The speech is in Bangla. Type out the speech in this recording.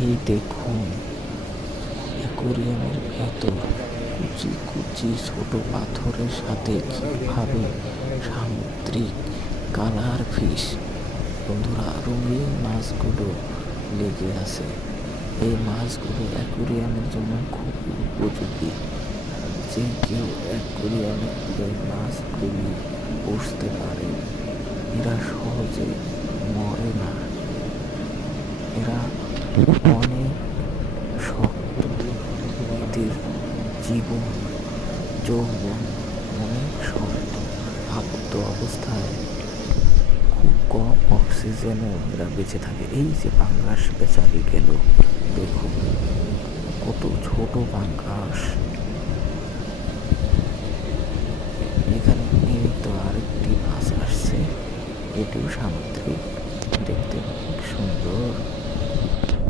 এই দেখুন অ্যাকোরিয়ামের ভেতর কুচি কুচি ছোট পাথরের সাথে কিভাবে সামুদ্রিক কালার ফিশ, বন্ধুরা, রঙিন মাছগুলো লেগে আছে। এই মাছগুলো অ্যাকোরিয়ামের জন্য খুবই উপযোগী। যে কেউ অ্যাকোরিয়ামে এই মাছগুলি পুষতে পারে। এরা সহজে মরে না। এরা অনেক শক্ত। এদের জীবন যৌবন অনেক শক্ত। আবদ্ধ অবস্থায় খুব কম অক্সিজেনেও এরা বেঁচে থাকে। এই যে পাঙ্গাস বেচারি গেল, দেখুন কত ছোট পাঙ্গাস। এখানে এই তো আরেকটি মাছ আসছে, এটিও সামুদ্রিক।